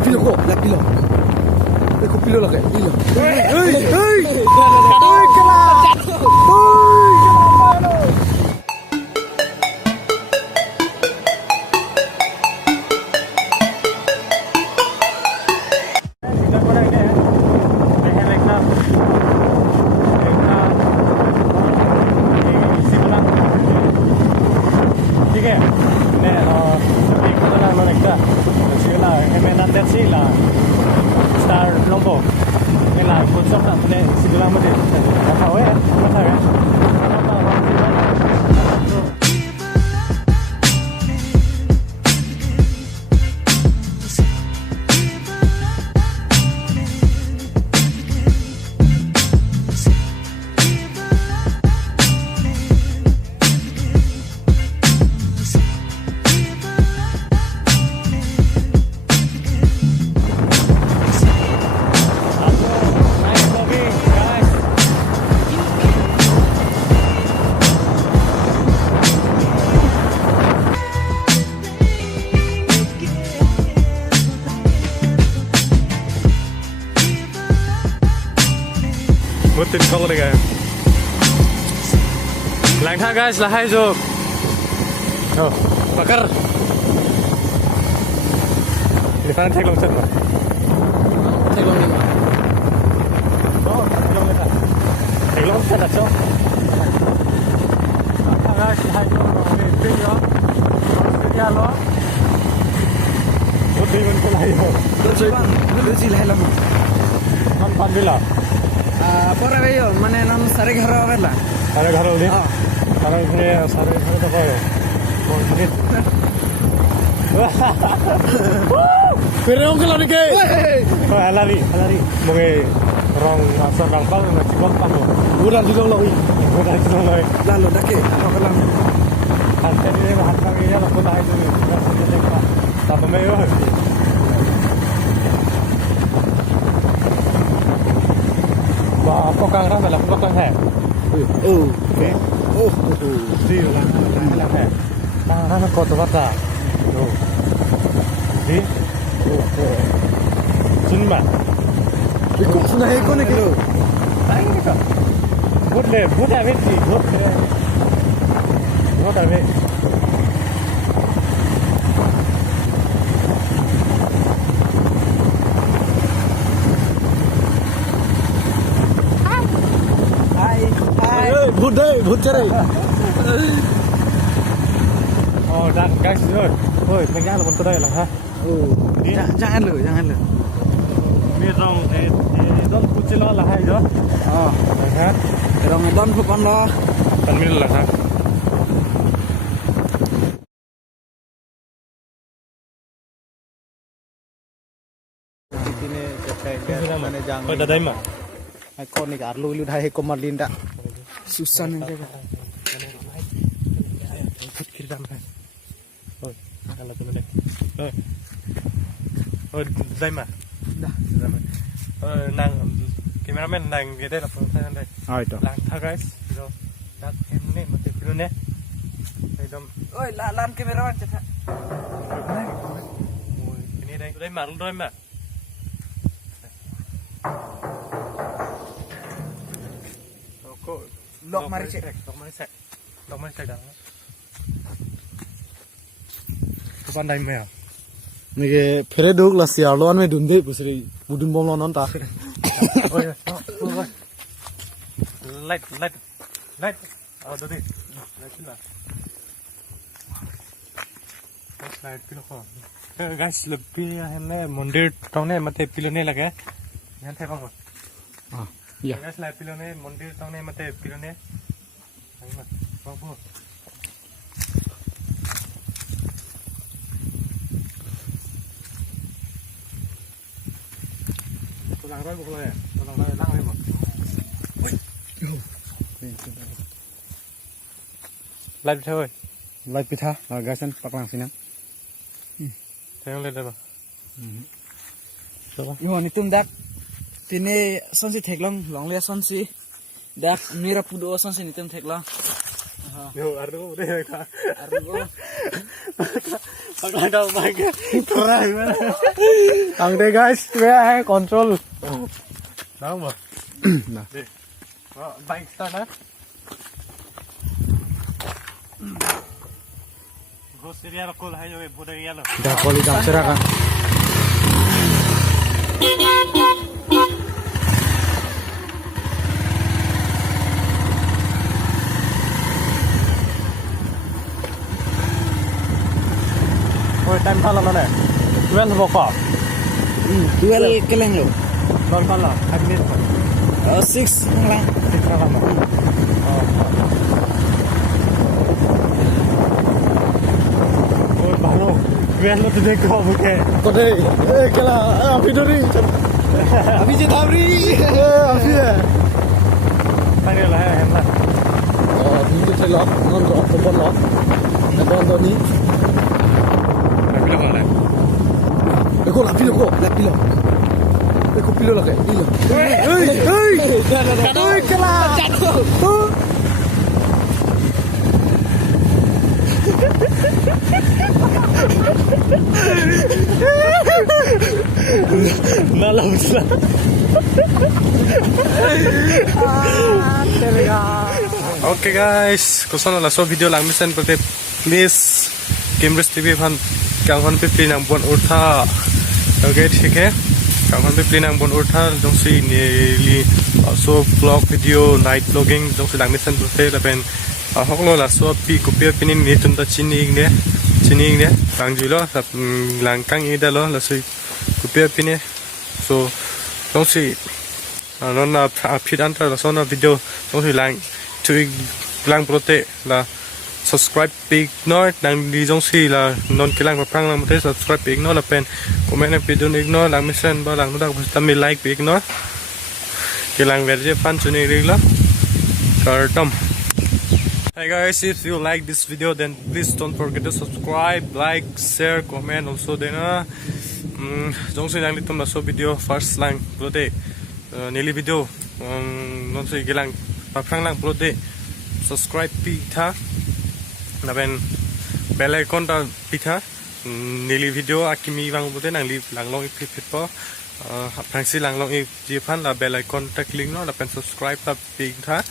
pilo kok, la pilo. Aku pilo lah kayak pilo. Hei, Tin không đây kìa. Lạnh tha guys là hay rồi. Bakar. Di mana cek long set mà. Cek long lima. Oh, cek long set aja. Guys, hay rồi. Tin đó. Tin lo. Một đi mình cũng hay rồi. Lu sih lah lama. Kan pandila. Pora veyo, mane non sare gharo avela. Sare gharo udi. Sare gharo to koyo. Bonit. Pero ang kalari ke. Oh, alari. Moge rong asar rang pal na cikon pano. Udah di long loi. Lalu dake apa kalang. Ante ni hatta ni la pula ai tu. Tapa me yo. Và có căng đó là không có căng hẹp. Okay. Đi là hẹp. Căng đó nó có tổ bắt ra. Đi. Xin mà. Cái cục xuống này có này kìa. Đấy cái cả. Bút là biết gì bút là biết. Bút chơi. Đang guys ơi. Thôi, mình ra là một đây là ha. Jangan lu. Mi rong don kucilo là hay đó. Ha. Rong don pupon lo. Pan mil là ha. Sini kayak mana jangan. Ôi đây mà. Hai con này cả lu hai komar linda. Susah nih jaga. Kiri dam kan. Ôi, ăn là tụi mình đây. Ôi, đây mà. Nàng cameraman nàng cái đây là phần thân đây. Itu. Lang tha guys. Rồi. Đặt em này một tí luôn nè. Đây dom. Oi, lan kameraman cepat. Ôi, cái này đây mà luôn rồi mà. Lok mari cek. Lok mari cek dah. Bukan dah meh. Nih fere duk lah siapa an me dunde busri budun bom lo non ta. Oi. Light. Oh, tadi. Light lah. Light pilo kok. Guys, lebih ni mandir tahun ni mati pilo ni lagi. Yang thay bang. Iya. Guys, light pilo ni mandir tahun ni mati pilo ni. Bang. Tolong roy bukan ya? Tolong roy lang ni mo. Live thôi. Live pitha, gasan paklang sini. Thấy lên đây mà. Yo ni tum dak. Tini sonsi theklong long le sonsi. Dak mira pudo sonsi ni tum theklong. Yo, ardo deh kak. Argo. Paglaga bike. Keren banget. Ang deh guys, ya kontrol. Tahu mah? Nah. Deh. Bike start ah. Grocery lo kol hai jo boda yalo. Dah koli jam serakan. Oi, time khala mana? 12 bokok. 12 keleng lo. Non khala, 5 minutes. 6 lang. 6 khala mah. Oi, balo. 12 lo tuh kau bukan. Kode, kela, api dori. Api je thabri. Api ya. Tanya lah, hendak. Dulu celok, non ko oktober lo. Nabon ni. Tapi lo mana? Eko lapi lo. Eko pilo lagi. Pilo. Hei, kela. Jatuh. Nalam sah. Okay guys, kung saan so video lang misan pati please Kimrich TV fan kang pe play nang bon urtha. Okay, ठीक है. Kang pe play nang bon urtha dong si ni so vlog video night vlogging dong si lang misan pati lapen hoklo la so pi kopia pinin ni tun ta chini ne kang julo lang kang ida lo la si kopia pine so dong si non na phit antar la so na video dong si lang chui lang prote la subscribe page no đang đi giống si là non cái lang phang là một thế subscribe page nó là pen comment là video nó lang mission bao lang nó đang tâm like page nó cái lang về chơi fan cho nên đi lắm cartom. Hey guys, if you like this video then please don't forget to subscribe, like, share, comment also then giống si lang litom na so video first lang prote nearly video non si cái lang phang lang prote subscribe pitha naben bell icon ta pitha nili video akimi wang bote nang li langlong ip po phangsi langlong ip ji phan la bell icon ta click no la pen subscribe ta pitha